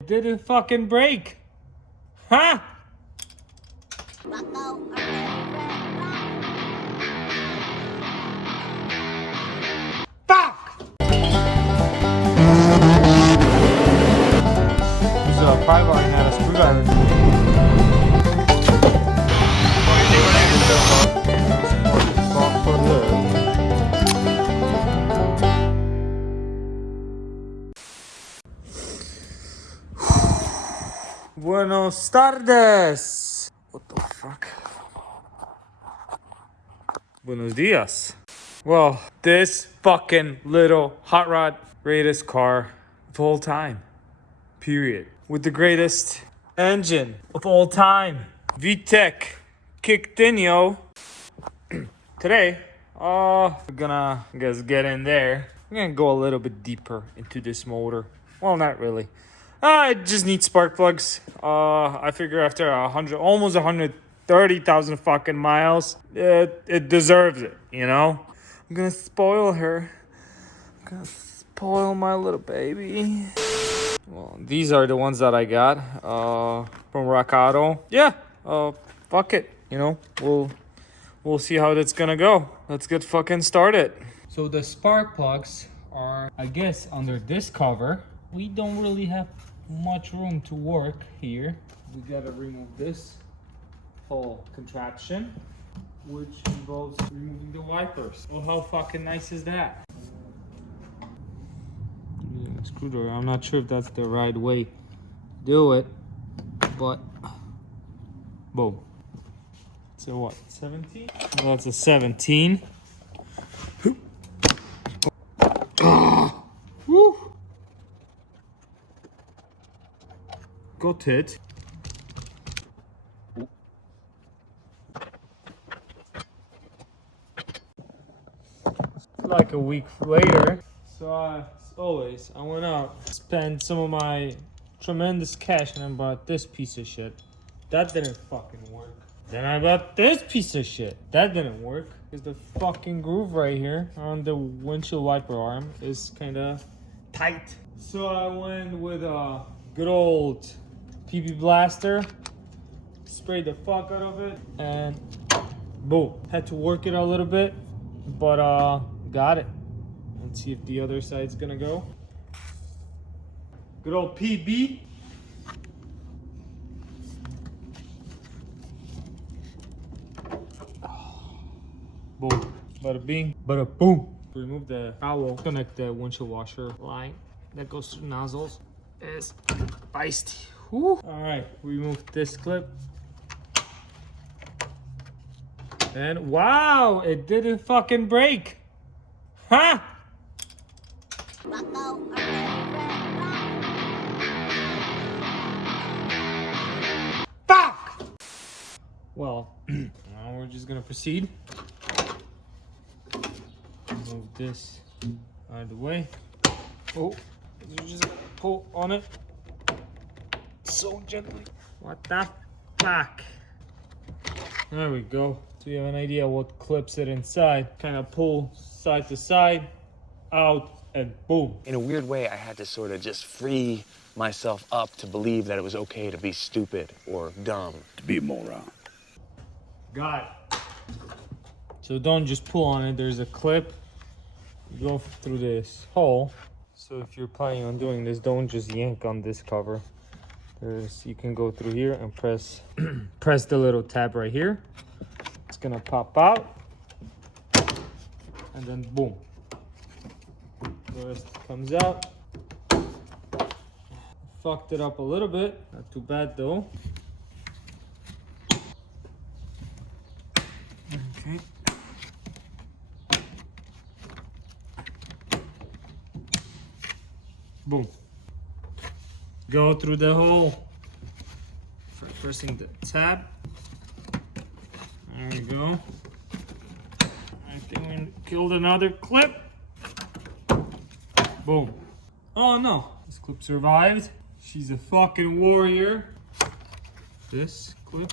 It didn't fucking break. Huh? Fuck! Use a pry bar, not a screwdriver. Buenos tardes. What the fuck? Buenos dias. Well, this fucking little hot rod greatest car of all time. Period. With the greatest engine of all time. VTEC kicked in, yo. Today, we're gonna, get in there. We're gonna go a little bit deeper into this motor. Well, not really. It just needs spark plugs. I figure after almost 130,000 fucking miles, it deserves it, you know? I'm gonna spoil her. I'm gonna spoil my little baby. Well, these are the ones that I got, from Rakado. Yeah, fuck it, you know? We'll see how that's gonna go. Let's get fucking started. So the spark plugs are, I guess, under this cover. We don't really have much room to work here. We gotta remove this whole contraption, which involves removing the wipers. Well, how fucking nice is that? Yeah, screwdriver. I'm not sure if that's the right way to do it, but boom. So what, 17? Well, that's a 17. Woo! Got it. Like a week later. So as always, I went out, spent some of my tremendous cash, and I bought this piece of shit. That didn't fucking work. Then I bought this piece of shit. That didn't work. Because the fucking groove right here on the windshield wiper arm is kind of tight. So I went with a good old PB blaster. Sprayed the fuck out of it. And boom. Had to work it a little bit. But got it. Let's see if the other side's gonna go. Good old PB. Boom. Bada bing. Bada boom. Remove the cowl. Connect the windshield washer line that goes to the nozzles. It's feisty. Alright, remove this clip. And wow, it didn't fucking break. Huh? Fuck! Well, now we're just gonna proceed. Move this out of the way. Oh, you're just gonna pull on it so gently. What the fuck? There we go. So you have an idea what clips it inside. Kind of pull side to side, out, and boom. In a weird way, I had to sort of just free myself up to believe that it was okay to be stupid or dumb. To be a moron. Got it. So don't just pull on it. There's a clip. You go through this hole. So if you're planning on doing this, don't just yank on this cover. You can go through here and press press the little tab right here. It's gonna pop out, and then boom, the rest comes out. Fucked it up a little bit, not too bad though. Okay. Boom. Go through the hole. Pressing the tab. There we go. I think we killed another clip. Boom. Oh no, this clip survived. She's a fucking warrior. This clip.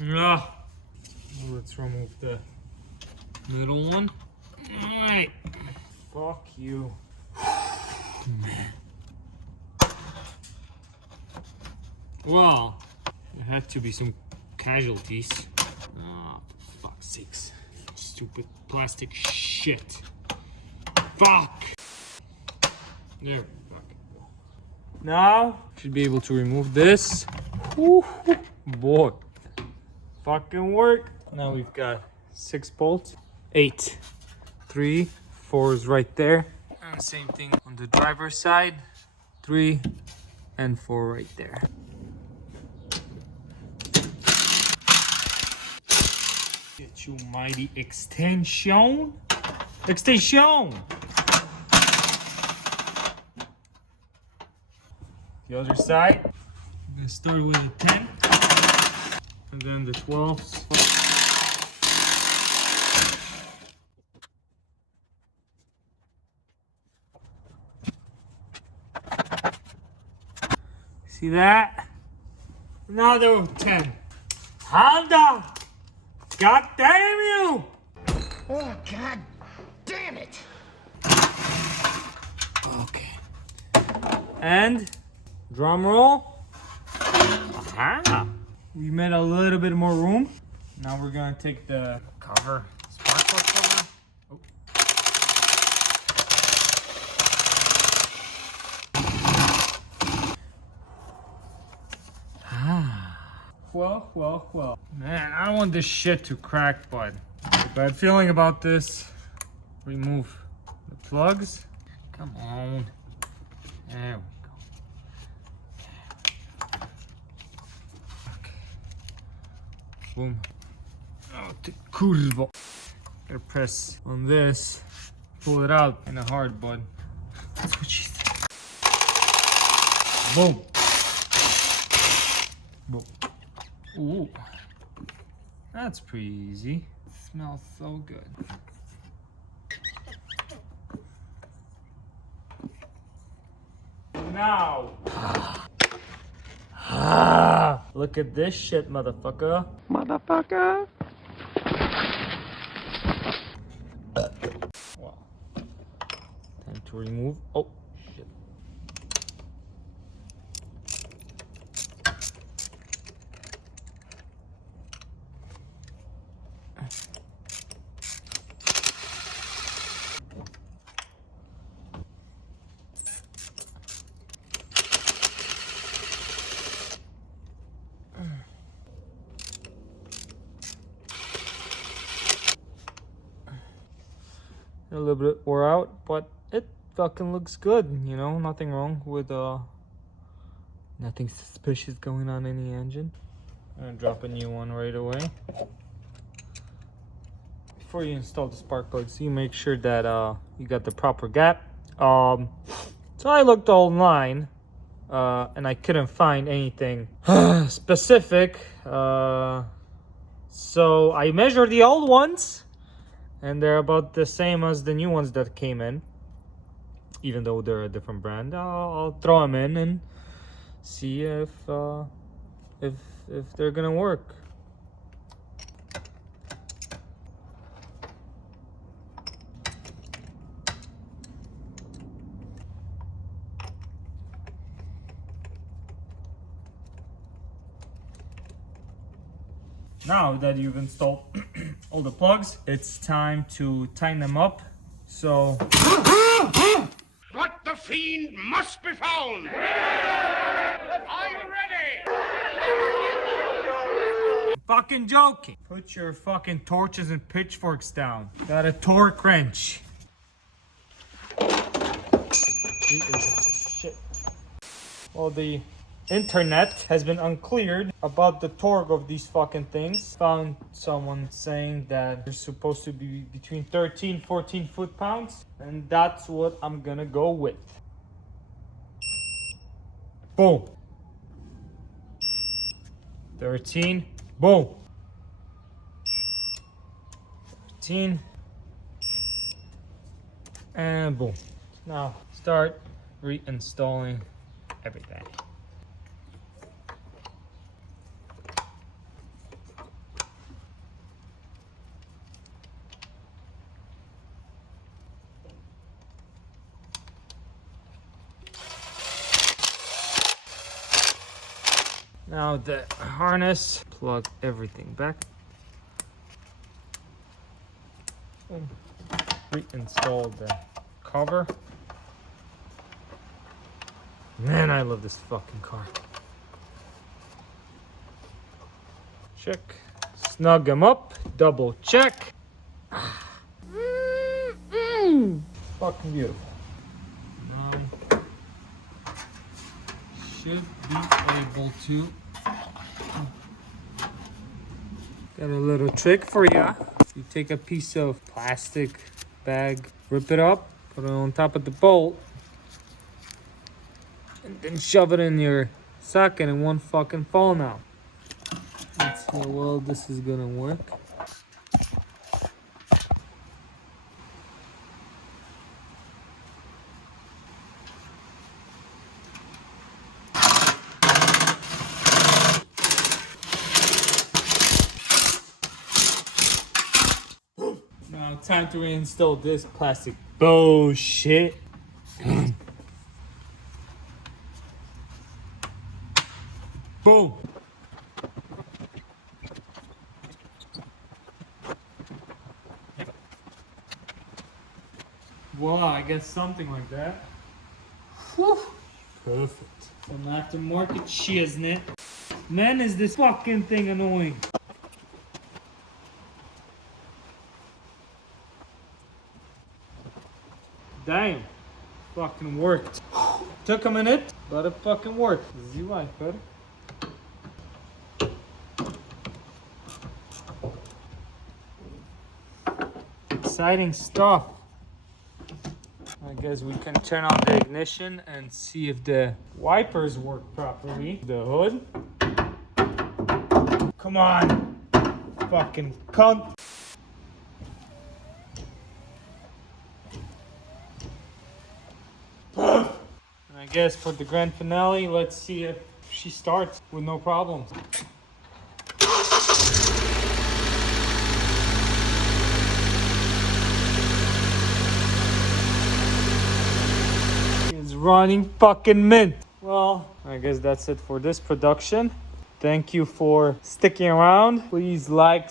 Ah. Let's remove the middle one. Alright. Fuck you. Well, there had to be some casualties. Ah, for fuck's sakes. Stupid plastic shit. Fuck! There, fuck. Now, should be able to remove this. Woo, boy. Fucking work. Now we've got 6 bolts. 8. 3, 4 is right there. And same thing on the driver's side. 3 and 4 right there. Get you mighty extension. Extension! The other side. I'm gonna start with the 10. And then the 12s. See that? Another 10. Honda! God damn you! Oh, God damn it! Okay. And drum roll. Aha! We made a little bit more room. Now we're gonna take the cover, spark plug cover. Oh. Well. Man, I don't want this shit to crack, bud. Bad feeling about this. Remove the plugs. Come on. There we go. Okay. Boom. Oh, the curvo. Gotta press on this. Pull it out in a hard, bud. That's what she said. Boom. Boom. Ooh. That's pretty easy. It smells so good. Now. Look at this shit, motherfucker. Motherfucker. Wow. Time to remove. Oh, shit. A little bit wore out, but it fucking looks good, you know, nothing wrong with nothing suspicious going on in the engine. I'm gonna drop a new one right away. Before you install the spark plugs, you make sure that you got the proper gap. So I looked online and I couldn't find anything specific. So I measured the old ones. And they're about the same as the new ones that came in. Even though they're a different brand, I'll throw them in and see if they're gonna work. Now that you've installed all the plugs, it's time to tighten them up. So, But the fiend must be found! Are you ready? I'm fucking joking. Put your fucking torches and pitchforks down. Got a torque wrench. Shit. Well, the internet has been uncleared about the torque of these fucking things. Found someone saying that they're supposed to be between 13 14 foot-pounds, and that's what I'm gonna go with. Boom. 13. Boom. 13. And boom. Now start reinstalling everything. Now the harness, plug everything back. Reinstall the cover. Man, I love this fucking car. Check. Snug them up. Double check. Fucking beautiful. Should be able to. Got a little trick for ya. You take a piece of plastic bag, rip it up, put it on top of the bolt, and then shove it in your socket and won't fucking fall now. Let's see how well this is gonna work. Now time to reinstall this plastic bullshit. Boom. Wow, I guess something like that. Whew. Perfect. Some aftermarket shiznit. Man, is this fucking thing annoying. Damn. Fucking worked. Took a minute, but it fucking worked. This is your life, buddy. Exciting stuff. I guess we can turn on the ignition and see if the wipers work properly. The hood. Come on. Fucking cunt. And I guess for the grand finale, let's see if she starts with no problems. Running fucking mint. Well, I guess that's it for this production. Thank you for sticking around. Please like,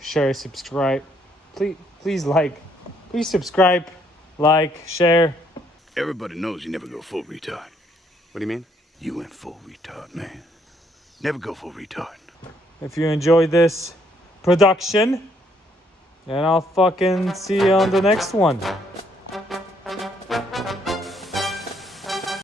share, subscribe. Please subscribe, like, share. Everybody knows you never go full retard. What do you mean? You went full retard, man. Never go full retard. If you enjoyed this production, and I'll fucking see you on the next one.